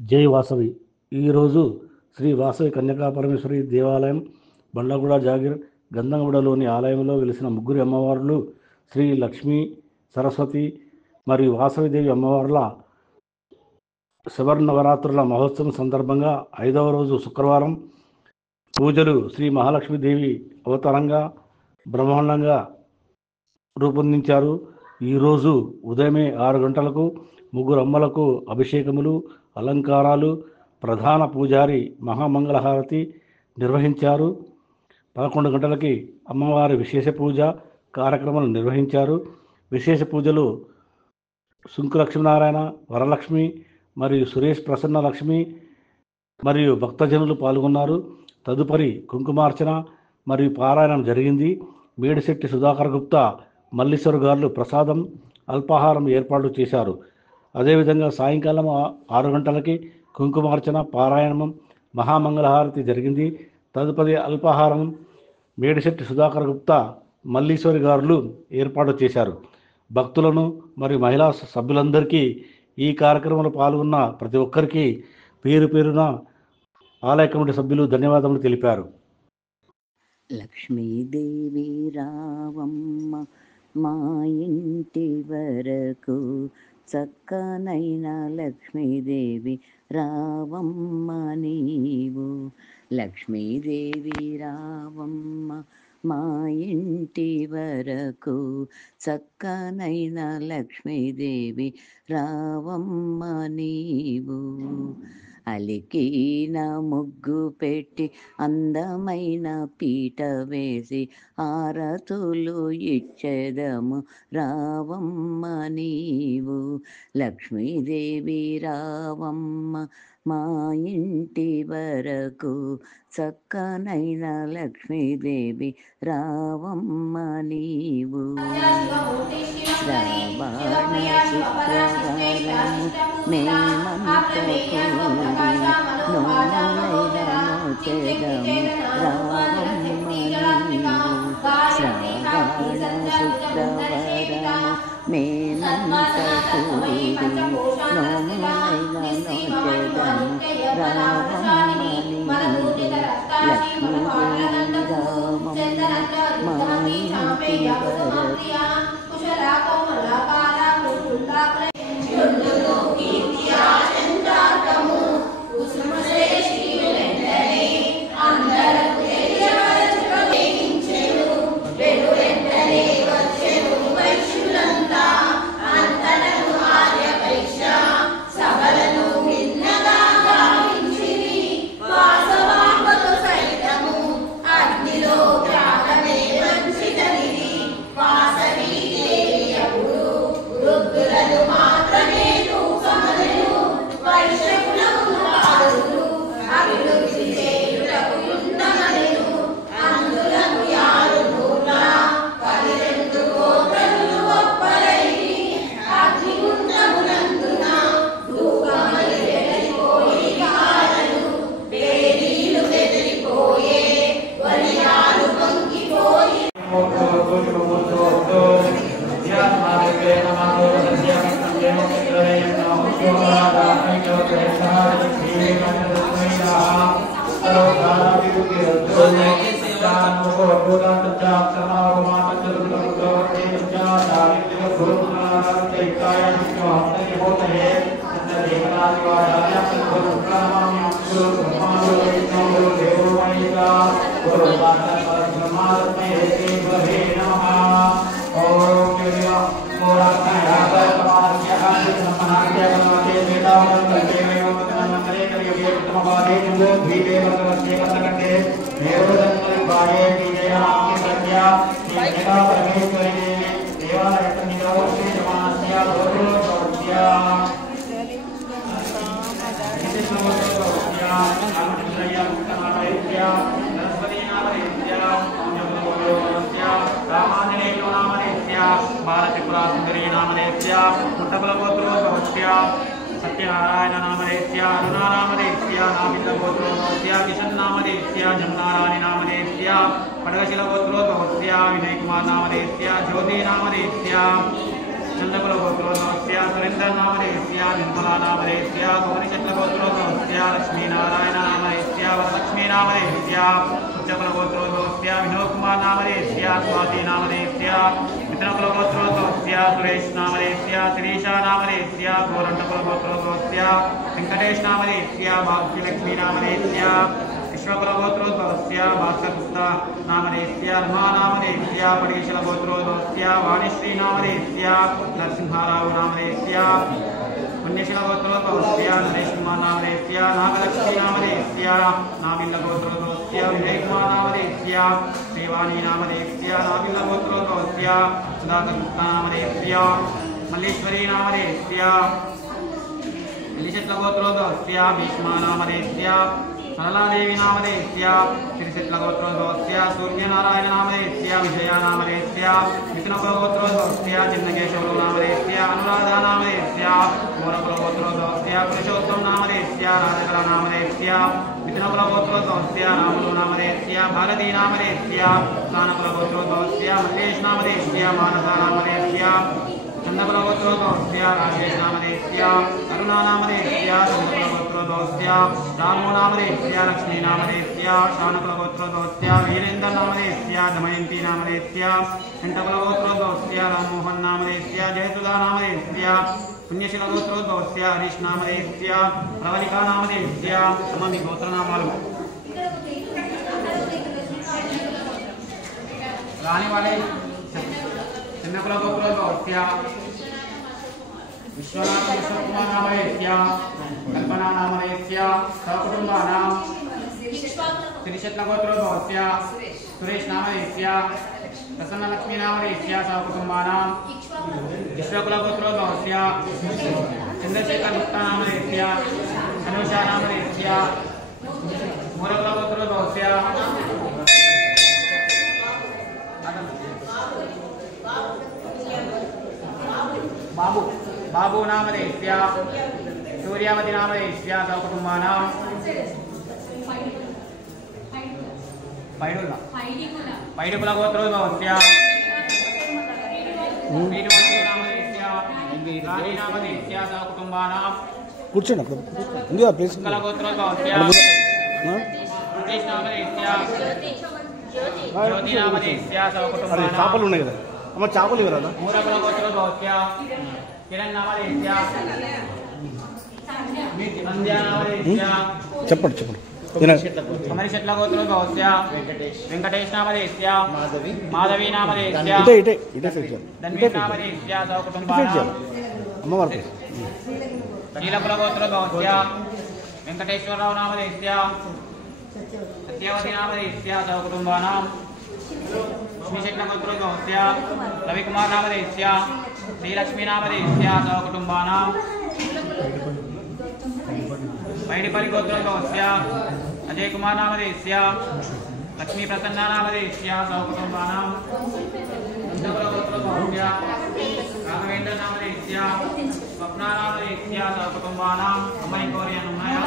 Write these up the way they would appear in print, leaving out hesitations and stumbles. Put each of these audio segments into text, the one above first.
జై వాసవి. ఈరోజు శ్రీ వాసవి కన్యకా పరమేశ్వరి దేవాలయం బండ్లగూడ జాగీర్ గంధంగూడలోని ఆలయంలో వెలిసిన ముగ్గురు అమ్మవార్లు శ్రీ లక్ష్మీ, సరస్వతి మరియు వాసవిదేవి అమ్మవార్ల శబర్నవరాత్రుల మహోత్సవం సందర్భంగా 5వ రోజు శుక్రవారం పూజలు శ్రీ మహాలక్ష్మీదేవి అవతారంగా బ్రహ్మాండంగా రూపొందించారు. ఈరోజు ఉదయమే 6 గంటలకు ముగ్గురు అమ్మలకు అభిషేకములు, అలంకారాలు, ప్రధాన పూజారి మహామంగళహారతి నిర్వహించారు. 11 గంటలకి అమ్మవారి విశేష పూజ కార్యక్రమాలు నిర్వహించారు. విశేష పూజలు సుంకు లక్ష్మీనారాయణ, వరలక్ష్మి మరియు సురేష్ ప్రసన్న లక్ష్మి మరియు భక్తజనులు పాల్గొన్నారు. తదుపరి కుంకుమార్చన మరియు పారాయణం జరిగింది. మేడిశెట్టి సుధాకర్ గుప్తా, మల్లీశ్వర్ గారు ప్రసాదం, అల్పాహారం ఏర్పాటు చేశారు. అదేవిధంగా సాయంకాలం 6 గంటలకి కుంకుమార్చన, పారాయణం, మహామంగళహారతి జరిగింది. తదుపరి అల్పాహారం మేడిశెట్టి సుధాకర్ గుప్తా, మల్లీశ్వరి గారులు ఏర్పాటు చేశారు. భక్తులను మరియు మహిళా సభ్యులందరికీ ఈ కార్యక్రమంలో పాల్గొన్న ప్రతి ఒక్కరికి పేరు పేరున ఆలయ కమిటీ సభ్యులు ధన్యవాదములు తెలిపారు. లక్ష్మీదేవి రావమ్మ మా ఇంటి వరకు, చక్కనైన లక్ష్మీదేవి రావమ్మ నీవు. లక్ష్మీదేవి రావమ్మ మా ఇంటి వరకు, చక్కనైన లక్ష్మీదేవి రావమ్మ నీవు. అలికిన ముగ్గు పెట్టి అందమైన పీట వేసి ఆరతులు ఇచ్చెదము రావమ్మ నీవు. లక్ష్మీదేవి రావమ్మ మా ఇంటి వరకు, చక్కనైన లక్ష్మీదేవి రావమ్మ నీవు. శ్రావణ శుక్రవారము మేమంత కూడి నోములైన నోచెదము రావమ్మ నీవు. శ్రావణ శుక్రవారము మేమంత కూడి నోములైన నోచెదము రావమ్మ నీవు. లక్ష్మీదేవి రావమ్మ మా ఇంటి వరకు. सत्यनारायण नामदेश्य अरुणा नामदेश्य नामिंद्रगोत्रोद्भवस्य किशन नामदेश्य जमुनाराणी नामदेश्य पडगशिलगोत्रोद्भवस्य विनय कुमार नामदेश्य ज्योति नामदेश्य चंद्रकुलगोत्रोद्भवस्य सुरेंद्र नामदेश्य निर्मला नामदेश्य भुवनिचंद्रगोत्रोद्भवस्य नामदेस्य उच्चकुलगोत्रोद्भवस्य विनोदकुमार नामदेस्य स्वाति नामदेस्य मित्रकुलगोत्रोद्भवस्य सुरेश नामदेस्य शिरीषा नामदेस्य गोरण्डकुलगोत्रोद्भवस्य वेंकटेश नामदेस्य भाग्यलक्ष्मी नामदेस्य विश्वकुलगोत्रोद्भवस्य भास्करगुप्ता नामदेस्य रमा नामदेस्य पडीशलगोत्रोद्भवस्य वाणिश्री नामदेस्य नरसिंहराव नामदेस्य पुण्यशिलगोत्रोद्भवस्य नरेश कुमार नामदेस्य नागलक्ष्मी नामदेस्य नाबिल्लगोत्रोद्भवस्य विजयकुमार नामदेस्य देवानी नामदेस्य नाबिल्लगोत्रोद्भवस्य सुधाकरगुप्ता नामदेस्य मल्लेश्वरी नामदेस्य लिशत्लगोत्रोद्भवस्य भीष्मा नामदेस्य सरलादेवी नामदेस्य श्रीशित्लगोत्रोद्भवस्य सूर्यनारायण नामदेस्य विजया नामदेस्य मिथुनकुलगोत्रोद्भवस्य चिन्नकेशवरो नामदेस्य अनुराधा नामदेस्य मोरकुलगोत्रोद्भवस्य पुरुषोत्तम नामदेस्य राजकला नामदेस्य मिथुनकुलगोत्रोद्भवस्य रामुलु नामदेस्य भारती नामदेस्य स्थानकुलगोत्रोद्भवस्य मल्लेश नामदेस्य मानसा नामदेस्य चंद्रकुलगोत्रोद्भवस्य राजेश नामदेस्य करुणा नामदेस्य चंद्रकुलगोत्रोद्भवस्य रामो नामदेस्य लक्ष्मी नामदेस्य शानकुलगोत्रोद्भवस्य वीरेन्द्र नामदेस्य दमयंती नामदेस्य कंठकुलगोत्रोद्भवस्य राममोहन नामदेस्य जयसुधा नामदेस्य पुण्यशिलगोत्रोद्भवस्य हरीश नामदेस्य प्रवलिका नामदेस्य सममी गोत्रनामालु रानी वाले चिन्नकुलगोत्रोद्भवस्य विश्वनाथ विश्वकुमार नामदेस्य कल्पना नामदेस्य सहकुटुम्बानां श्रीशत्लगोत्रोद्भवस्य सुरेश नामदेस्य प्रसन्नलक्ष्मी नामदेस्य सहकुटुम्बानां विश्वकुलगोत्रोद्भवस्य चन्द्रशेखरगुप्ता नामदेस्य अनुषा नामदेस्य मोरकुलगोत्रोद्भवस्य बाबू नामदेस्य सूर्यावती नामदेस्य सहकुटुम्बानां पैडुकुलगोत्रोद्भवस्य रानी नामदेस्य सहकुटुम्बानां కూర్చోండి అక్కడ ఉంది ఆ ప్లేస్ कुलगोत्रोद्भवस्य रुद्रेश नामदेस्य ज्योति नामदेस्य सहकुटुम्बानां చేపలు ఉన్నాయి కదా అమ్మ చేపలు ఇవ్వరా मूरकुलगोत्रोद्भवस्य किरण नामदेस्य संध्या नामदेस्य చెప్పండి చెప్పండి अमरिशत्लगोत्रोद्भवस्य वेंकटेश नामदेस्य माधवी नामदेस्य ఇటే ఇటే ఇటే ఫిట్ చేయాలి धन्वी नामदेस्य सहकुटुम्बानां అమ్మవారి शीलकुलगोत्रोद्भवस्य वेंकटेश्वरराव नामदेस्य सत्यवती नामदेस्य सहकुटुम्बानां लक्ष्मीशेखरगोत्रोद्भवस्य रविकुमार नामदेस्य श्रीलक्ष्मी नामदेस्य सहकुटुम्बानां मैडिपल्लिगोत्रोद्भवस्य अजय कुमार नामदेस्य लक्ष्मी प्रसन्ना नामदेस्य सहकुटुम्बानां गोत्रोद्भवस्य राघवेन्द्र नामदेस्य स्वप्ना नामदेस्य सहकुटुम्बानां अम्मई कोरियन उन्नाया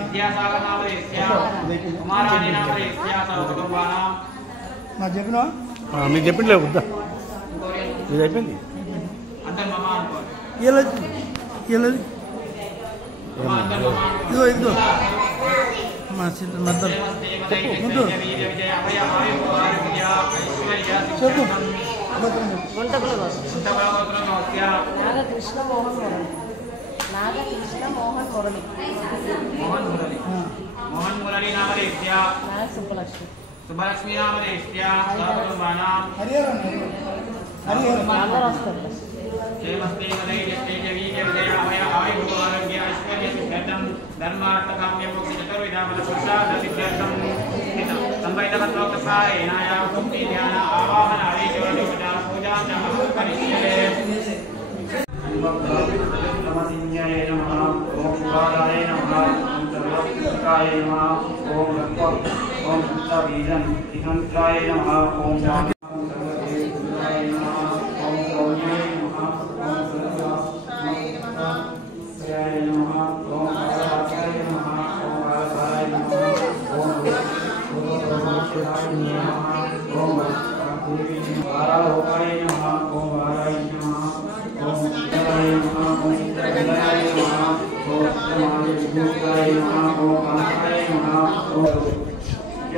विद्यासागर नामदेस्य कुमाराणी नामदेस्य सहकुटुम्बानां మీకు చెప్పింది లేదు వద్దా ఇది అయిపోయింది अंदर मामा अनुको ఇదిగో ఇదిగో మా చిన్న మద్దతు ముందు చెప్పు నాగకృష్ణ మోహన్ మురళి मोहन मुरली नामदेस्य సుబ్బలక్ష్మి सुभलक्ष्मी नामदेस्य सहकुटुम्बानां అందరూ వస్తారు क्षेमस्ते वदैर्यस्ते जवीर्य विजय अभय आयुः आरोग्य ऐश्वर्य सिद्ध्यर्थं धर्मार्थकाम्य मोक्ष चतुर्विधा फलपुरुषार्थसिद्ध्यर्थं संवैतवत्रोक्तसारेणाय भक्ति ध्यान आवाहन आदेशोपचार पूजा च करिष्ये नमः ओम शिवाय नमः ओम सर्वकाय नमः ओम लक्ष्म ओम बीजं दिगंताय नमः ओम ओम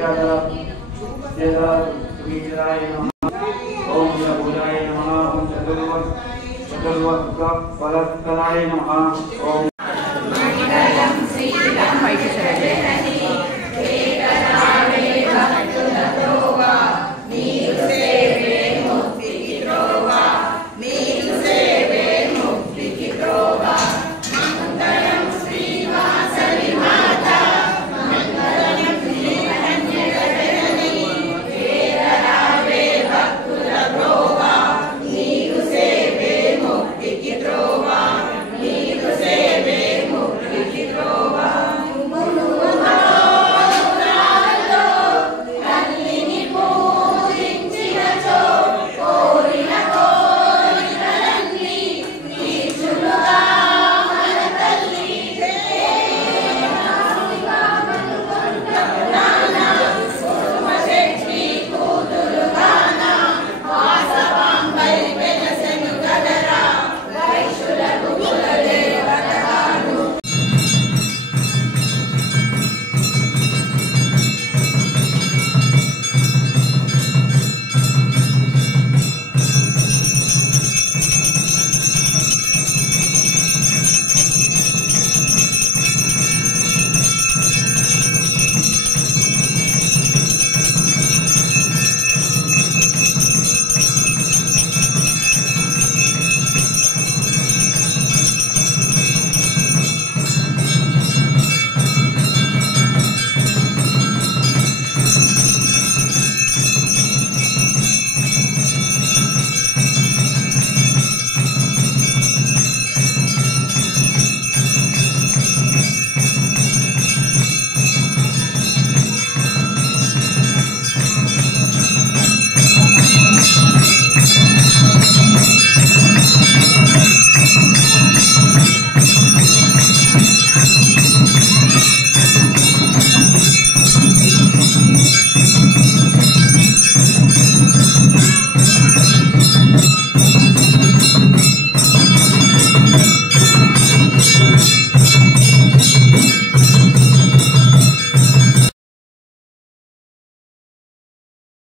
विद्याधर ओम भुजाय नमः ओम चतुर्वक्त्राय नमः ओम